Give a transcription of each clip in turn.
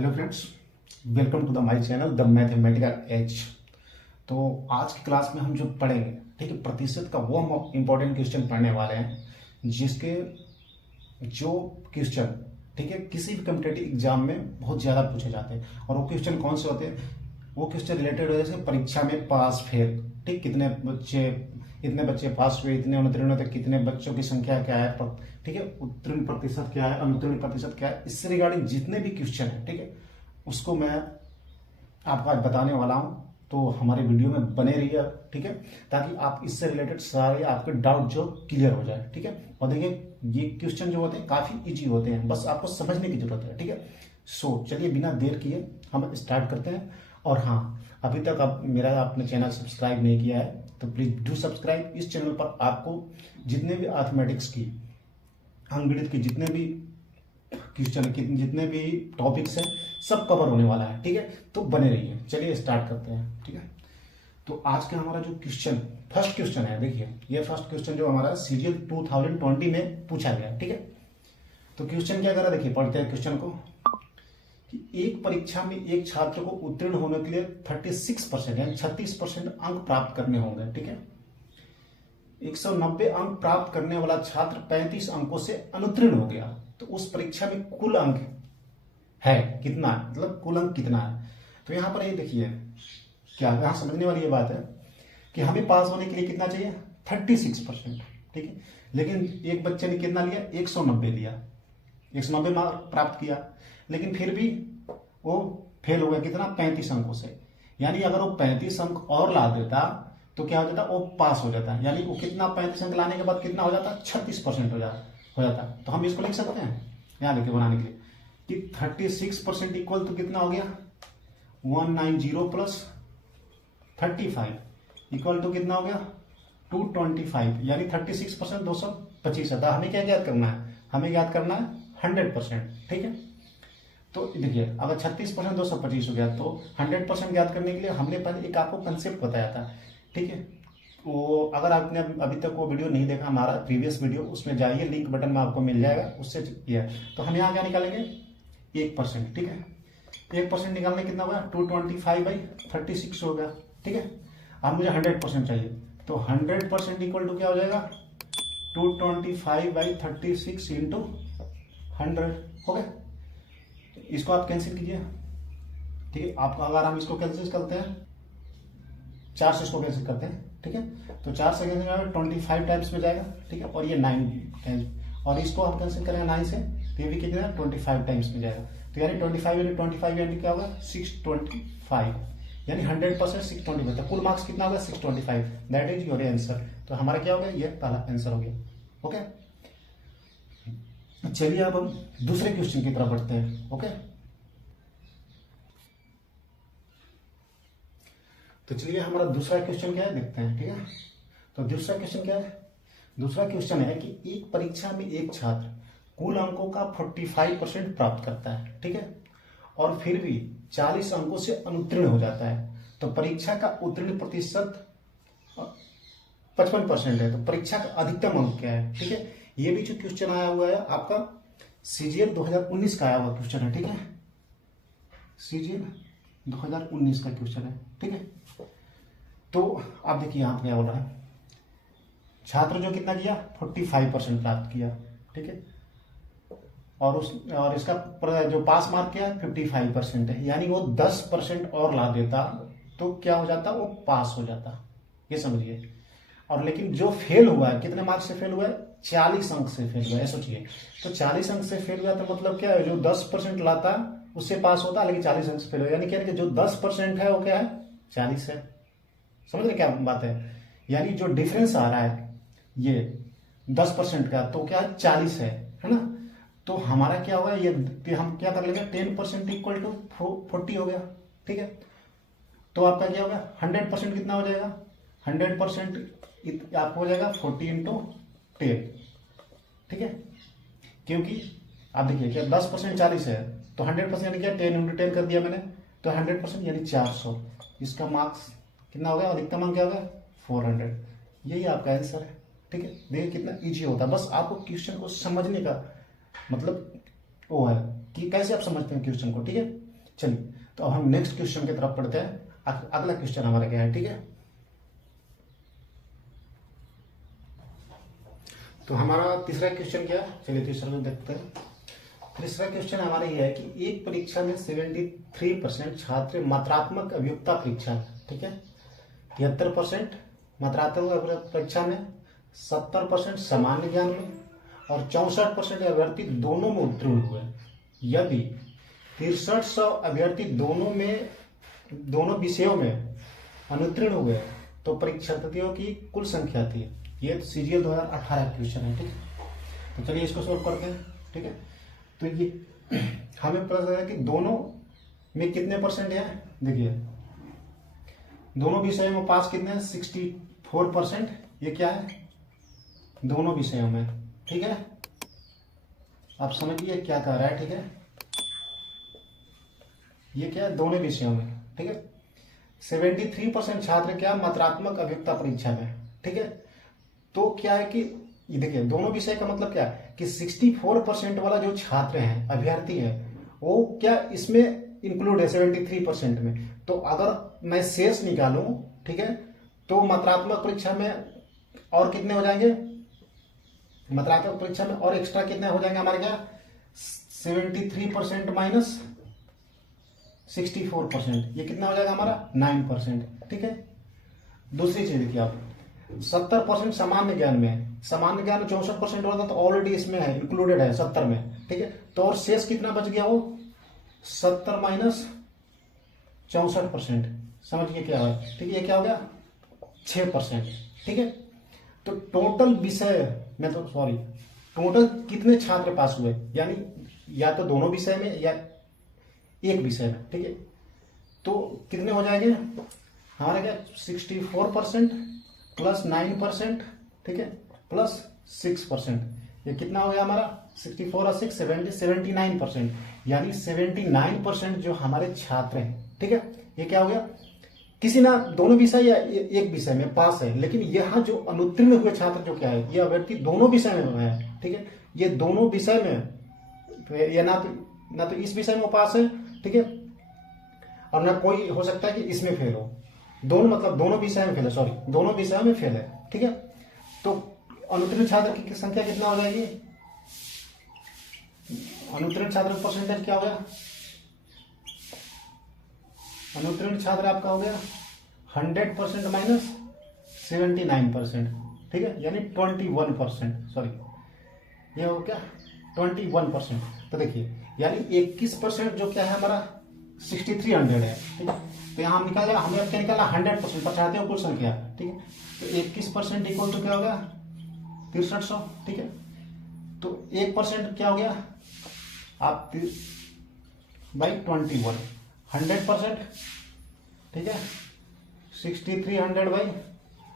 Hello friends, welcome to the my channel the mathematical age. तो आज की class में हम जो पढ़ेंगे, ठीक है, प्रतिशत का वो इम्पोर्टेंट क्वेश्चन पढ़ने वाले हैं जिसके जो क्वेश्चन, ठीक है, किसी भी कम्पिटेटिव एग्जाम में बहुत ज़्यादा पूछे जाते हैं। और वो क्वेश्चन कौन से होते हैं? वो क्वेश्चन रिलेटेड हो जैसे परीक्षा में पास फेल, ठीक, इतने बच्चे पास हुए, इतने अनुत्तीर्ण थे, कितने बच्चों की संख्या क्या है, ठीक है, उत्तीर्ण प्रतिशत क्या है, अनुत्तीर्ण प्रतिशत क्या है, इससे रिगार्डिंग जितने भी क्वेश्चन है, ठीक है, उसको मैं आपको आज बताने वाला हूं। तो हमारे वीडियो में बने रहिए, ठीक है, ताकि आप इससे रिलेटेड सारे आपके डाउट जो क्लियर हो जाए, ठीक है। और देखिए, ये क्वेश्चन जो होते हैं काफी इजी होते हैं, बस आपको समझने की जरूरत है, ठीक है। चलिए बिना देर किए हम स्टार्ट करते हैं। और हाँ, अभी तक आप मेरा आपने चैनल सब्सक्राइब नहीं किया है तो प्लीज डू सब्सक्राइब। इस चैनल पर आपको जितने भी मैथमेटिक्स की, अंकगणित के जितने भी क्वेश्चन, जितने भी टॉपिक्स हैं, सब कवर होने वाला है, ठीक है। तो बने रहिए। चलिए स्टार्ट करते हैं, ठीक है। तो आज का हमारा जो क्वेश्चन, फर्स्ट क्वेश्चन है, देखिए ये फर्स्ट क्वेश्चन जो हमारा सीजीएल 2020 में पूछा गया, ठीक है। तो क्वेश्चन क्या करा, देखिए पढ़ते हैं क्वेश्चन को कि एक परीक्षा में एक छात्र को उत्तीर्ण होने के लिए 36% यानी 36% अंक प्राप्त करने होंगे, ठीक है। 190 अंक प्राप्त करने वाला छात्र 35 अंकों से अनुत्तीर्ण हो गया, तो उस परीक्षा में कुल अंक है कितना, मतलब कुल अंक कितना है। तो यहां पर ये देखिए, क्या यहां समझने वाली ये बात है कि हमें पास होने के लिए कितना चाहिए, 36%, ठीक है। लेकिन एक बच्चे ने कितना लिया, 190 लिया, 190 मार्क प्राप्त किया, लेकिन फिर भी वो फेल हो गया, कितना, 35 अंकों से। यानी अगर वो 35 अंक और ला देता तो क्या हो जाता, वो पास हो जाता। यानी वो कितना, 35 अंक लाने के बाद कितना हो जाता, 36% हो जाता। तो हम इसको लिख सकते हैं यहाँ देखिए बनाने के लिए कि 36% इक्वल तो कितना हो गया, 190 प्लस 35 इक्वल टू कितना हो गया, 225। यानी 36% 225 आता है। हमें क्या ज्ञात करना है, हमें ज्ञात करना है 100%, ठीक है। तो देखिए, अगर 36% 225 हो गया तो 100% ज्ञात करने के लिए हमने पहले एक आपको कंसेप्ट बताया था, ठीक है। वो अगर आपने अभी तक वो वीडियो नहीं देखा, हमारा प्रीवियस वीडियो, उसमें जाइए, लिंक बटन में आपको मिल जाएगा, उससे किया। तो हम यहाँ क्या निकालेंगे, 1%, ठीक है। 1% निकालने कितना होगा, 225/36 हो गया, ठीक है। अब मुझे 100% चाहिए, तो 100% इक्वल टू क्या हो जाएगा, 225/36 इंटू 100 हो गया। इसको आप कैंसिल कीजिए, ठीक है। आपको अगर हम इसको कैंसिल करते हैं, 4 से इसको कैंसिल करते हैं, ठीक है, तो 4 से कैंसिल करेंगे 25 टाइम्स में जाएगा, ठीक है। और ये 9 और इसको हम कैंसिल करेंगे 9 से, तो ये भी कितना, 25 टाइम्स में जाएगा। तो यानी 25 यानी क्या होगा, 625, यानी 100% 625। तो कुल मार्क्स कितना होगा, 625। That is your answer. तो हमारा क्या हो गया, ये पहला आंसर हो गया, ओके। चलिए अब हम दूसरे क्वेश्चन की तरफ बढ़ते हैं, ओके। तो चलिए हमारा दूसरा क्वेश्चन क्या है, देखते हैं, ठीक है। तो दूसरा क्वेश्चन क्या है, दूसरा क्वेश्चन है कि एक परीक्षा में एक छात्र कुल अंकों का 45% प्राप्त करता है, ठीक है, और फिर भी 40 अंकों से अनुत्तीर्ण हो जाता है। तो परीक्षा का उत्तीर्ण प्रतिशत 55% है। तो परीक्षा का अधिकतम अंक क्या है, ठीक है। ये भी जो क्वेश्चन आया हुआ है आपका सीजीएल 2019 का आया हुआ क्वेश्चन है, ठीक है। सीजीएल 2019 का क्वेश्चन है, ठीक है। तो आप देखिए यहां पर क्या बोल रहा है, छात्र जो कितना किया, 45% प्राप्त किया, ठीक है। और इसका जो पास मार्क क्या है, 55% है। यानी वो 10% और ला देता तो क्या हो जाता, वो पास हो जाता, ये समझिए। और लेकिन जो फेल हुआ है, कितने मार्क्स से फेल हुआ है, 40 अंक से फेल हुआ है, सोचिए। तो 40 अंक से फेल हुआ तो मतलब क्या है, जो 10% लाता उससे पास होता, लेकिन 40 अंक से फेल हुआ, यानी क्या है कि जो 10% है वो क्या है, 40 है। समझ रहे क्या बात है। यानी जो डिफरेंस आ रहा है ये 10% का, तो क्या है, 40 है ना। तो हमारा क्या होगा, ये हम क्या कर लेंगे, 10% इक्वल टू 40 हो गया, ठीक है। तो आपका क्या होगा, 100% कितना हो जाएगा, 100% आपको हो जाएगा 40 इंटू 10, ठीक है। क्योंकि आप देखिए क्या 10% 40 है, तो 100% यानी क्या, 10 इंटू 10 कर दिया मैंने, तो 100% यानी 400। इसका मार्क्स कितना हो गया, अधिकतम अंक क्या हो गया, 400। यही आपका आंसर है, ठीक है। देखिए कितना इजी होता है, बस आपको क्वेश्चन को समझने का मतलब वो है कि कैसे आप समझते हैं क्वेश्चन को, ठीक है। चलिए, तो अब हम नेक्स्ट क्वेश्चन की तरफ पढ़ते हैं। अगला क्वेश्चन हमारा क्या है, ठीक है। तो हमारा तीसरा क्वेश्चन क्या है, चलिए तीसरा में देखते हैं। तीसरा क्वेश्चन हमारा यह है कि एक परीक्षा में 73% छात्र मात्रात्मक अभियोक्ता परीक्षा में, ठीक है, 73% मात्रात्मक परीक्षा में, 70% सामान्य ज्ञान में और 64% अभ्यर्थी दोनों में उत्तीर्ण हुए। यदि 6300 अभ्यर्थी दोनों विषयों में अनुत्तीर्ण हुए तो परीक्षार्थियों की कुल संख्या थी। ये सीजीएल 2018 क्वेश्चन है, ठीक है। तो चलिए इसको सोल्व करते हैं, ठीक है। तो ये हमें पता चला कि दोनों में कितने परसेंट है, देखिए दोनों विषयों में पास कितने हैं, 64%। ये क्या है, दोनों विषयों में, ठीक है। आप समझिए क्या कह रहा है, ठीक है। ये क्या है, दोनों विषयों में, ठीक है। 73% छात्र क्या मात्रात्मक अभियोक्ता परीक्षा में, ठीक है। तो क्या है कि ये देखिए दोनों विषय का मतलब क्या है कि 64% वाला जो छात्र हैं, अभ्यर्थी हैं, वो क्या इसमें इंक्लूड है 73% में। तो अगर मैं शेष निकालूं, ठीक है, तो मात्रात्मक परीक्षा में और कितने हो जाएंगे, मात्रात्मक परीक्षा में और एक्स्ट्रा कितने हो जाएंगे हमारे, क्या 73% माइनस 64%, ये कितना हो जाएगा हमारा 9%, ठीक है। दूसरी चीज देखिए आप, 70% सामान्य ज्ञान में है। सामान्य ज्ञान में 64% होता तो ऑलरेडी इसमें है, इंक्लूडेड है 70 में, ठीक है। तो और शेष कितना बच गया, वो 70 माइनस 64%, समझिए क्या है, ठीक है। ये क्या हो गया 6%, ठीक है। तो टोटल विषय में तो सॉरी टोटल कितने छात्र पास हुए, यानी या तो दोनों विषय में या एक विषय में, ठीक है। तो कितने हो जाएंगे हमारे, क्या 64% प्लस 9%, ठीक है, प्लस 6%, ये कितना हो गया हमारा 64 और 6 79%, यानी 79% जो हमारे छात्र हैं, ठीक है। ये क्या हो गया, किसी ना दोनों विषय या एक विषय में पास है। लेकिन यहाँ जो अनुत्तीर्ण हुए छात्र जो क्या है, ये अभ्यर्थी दोनों विषय में है, ठीक है। ये दोनों विषय में, ये ना तो इस विषय में पास है, ठीक है, और ना कोई हो सकता है कि इसमें फेल हो, दोनों मतलब दोनों विषय में फेल है, सॉरी दोनों विषय में फेल है, ठीक है। तो अनुत्तीर्ण छात्र की संख्या कितना हो जाएगी, अनुत्तीर्ण छात्र का परसेंटेज क्या हो गया, अनुत्तीर्ण छात्र आपका हो गया 100% माइनस 79%, ठीक है, यानी 21%, सॉरी ये हो गया 21%। तो देखिए यानी 21% जो क्या है हमारा 6300 है, ठीक है। तो यहाँ हम निकालेगा, हमें अब क्या निकालना 100% पछाड़ते कुल संख्या, ठीक है। तो 21% इक्वल टू क्या होगा 6300, ठीक है। तो 1% क्या हो गया आप बाई 21, 100%, ठीक है, 6300 बाई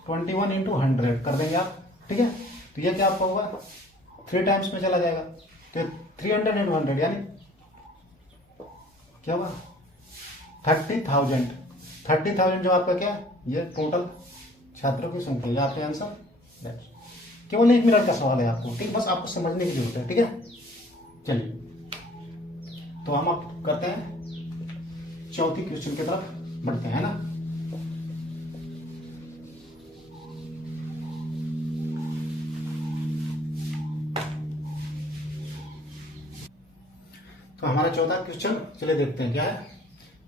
21 इंटू 100 कर देंगे आप, ठीक है। तो ये क्या आपका होगा 3 टाइम्स में चला जाएगा, तो 300 इंटू 100 यानी क्या होगा 30,000 जो आपका क्या ये टोटल छात्रों की संख्या, ये आपका आंसर। केवल 1 मिनट का सवाल है आपको, ठीक, बस आपको समझने की जरूरत है, ठीक है। चलिए तो हम अब करते हैं चौथी क्वेश्चन की तरफ बढ़ते हैं, है ना। तो हमारा चौथा क्वेश्चन चलिए देखते हैं क्या है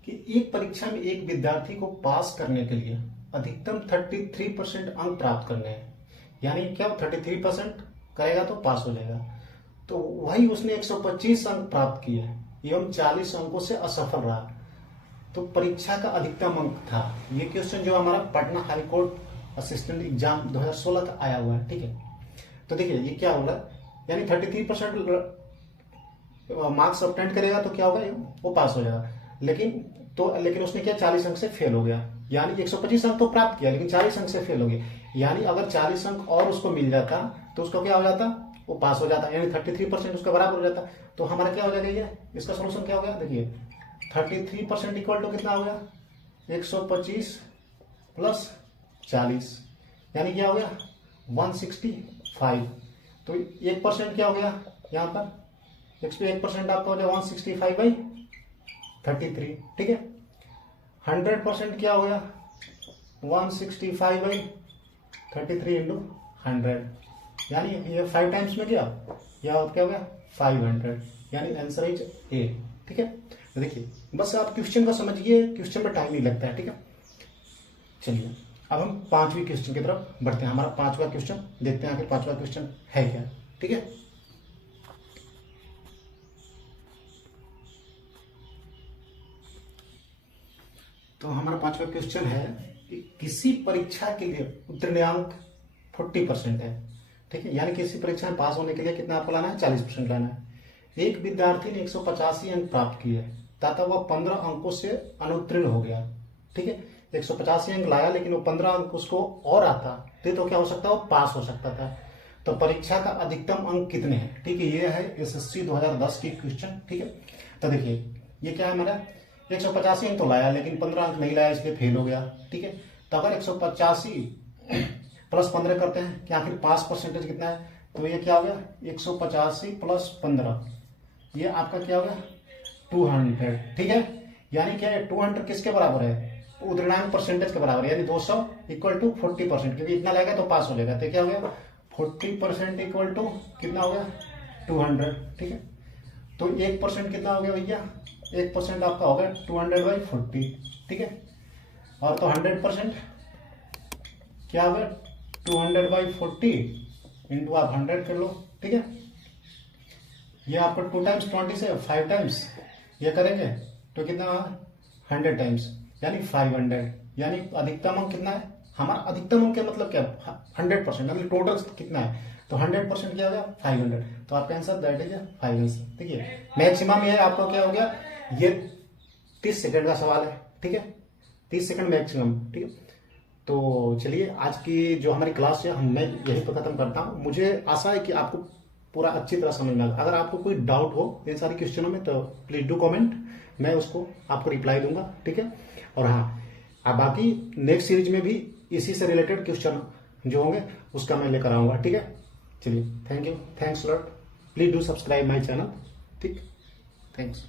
कि एक परीक्षा में एक विद्यार्थी को पास करने के लिए अधिकतम 33% अंक प्राप्त करने हैं, यानी क्या 33% करेगा तो पास हो जाएगा। तो वही उसने 125 अंक प्राप्त किए एवं 40 अंकों से असफल रहा, तो परीक्षा का अधिकतम अंक था। ये क्वेश्चन जो हमारा पटना हाईकोर्ट असिस्टेंट एग्जाम 2016 का आया हुआ है, ठीक है। तो देखिए ये क्या होगा, यानी 33% मार्क्स ऑब्टेन करेगा तो क्या होगा वो पास हो जाएगा। लेकिन उसने क्या 40 अंक से फेल हो गया, यानी 125 अंक तो प्राप्त किया लेकिन 40 अंक से फेल हो गया। यानी अगर 40 अंक और उसको मिल जाता तो उसको क्या हो जाता, वो पास हो जाता, यानी 33% उसका बराबर हो जाता। तो हमारा क्या हो जाएगा, ये इसका सोल्यूशन क्या हो गया, देखिए 33% इक्वल टू कितना हो गया 125 प्लस 40, यानी क्या हो गया 165। तो 1% क्या हो गया यहाँ पर 1% आपका हो जाए 165 बाई 33, ठीक है। 100% क्या हो गया 165/33 इंटू 100, यानी ये 5 टाइम्स में गया, या क्या हो गया 500, यानी आंसर इज ए, ठीक है। तो देखिए बस आप क्वेश्चन को समझिए, क्वेश्चन में टाइम नहीं लगता है, ठीक है। चलिए अब हम 5वीं क्वेश्चन की तरफ बढ़ते हैं। हमारा 5वां क्वेश्चन देखते हैं आखिर 5वां क्वेश्चन है क्या, ठीक है। तो हमारा 5वां क्वेश्चन है कि किसी परीक्षा के लिए उत्तीर्णांक 40% है, ठीक है, यानी किसी परीक्षा में पास होने के लिए कितना आपको लाना है 40% लाना है। एक विद्यार्थी ने 185 अंक प्राप्त किए तथा वह 15 अंकों से अनुत्तीर्ण हो गया, ठीक है। 185 अंक लाया लेकिन वो 15 अंक उसको और आता तो क्या हो सकता है, वो पास हो सकता था। तो परीक्षा का अधिकतम अंक कितने हैं, ठीक है, ये है एसएससी 2010 की क्वेश्चन, ठीक है। तो देखिए ये क्या है हमारा 185 अंक तो लाया लेकिन 15 अंक नहीं लाया इसलिए फेल हो गया, ठीक है। तो अगर 185 प्लस 15 करते हैं कि आखिर पास परसेंटेज कितना है, तो ये क्या हो गया 185 प्लस 15, ये आपका क्या हो गया 200, ठीक है। यानी क्या है 200 किसके बराबर है, उत्तीर्णांक परसेंटेज के बराबर, यानी 200 इक्वल टू 40%, क्योंकि इतना लगेगा तो पास हो जाएगा। तो क्या हो गया 40% इक्वल टू कितना हो गया 200, ठीक है। तो 1% कितना हो गया भैया, 1% आपका हो गया 200/40, ठीक है। और तो 100% क्या हो गया 200/40 इंटू आप 100 कर लो, ठीक है। ये आपको 2 टाइम्स 20 से 5 टाइम्स ये करेंगे तो कितना 100 टाइम्स, यानी 500, यानी अधिकतम अंक कितना है हमारा, अधिकतम अंक का मतलब क्या 100%, मतलब टोटल कितना है, तो 100% क्या हो गया 500, तो आपका आंसर दैट इज 5 आंसर। देखिए मैक्सिमम ये आपको क्या हो गया, ये 30 सेकंड का सवाल है, ठीक है, 30 सेकंड मैक्सिमम, ठीक है। तो चलिए आज की जो हमारी क्लास है मैं यहीं पर खत्म करता हूँ। मुझे आशा है कि आपको पूरा अच्छी तरह समझ में आएगा। अगर आपको कोई डाउट हो इन सारी क्वेश्चनों में तो प्लीज डू कमेंट, मैं उसको आपको रिप्लाई दूंगा, ठीक है। और हाँ अब बाकी नेक्स्ट सीरीज में भी इसी से रिलेटेड क्वेश्चन जो होंगे उसका मैं लेकर आऊंगा, ठीक है। चलिए thank you, thanks lot, please do subscribe my channel, ठीक, थैंक्स।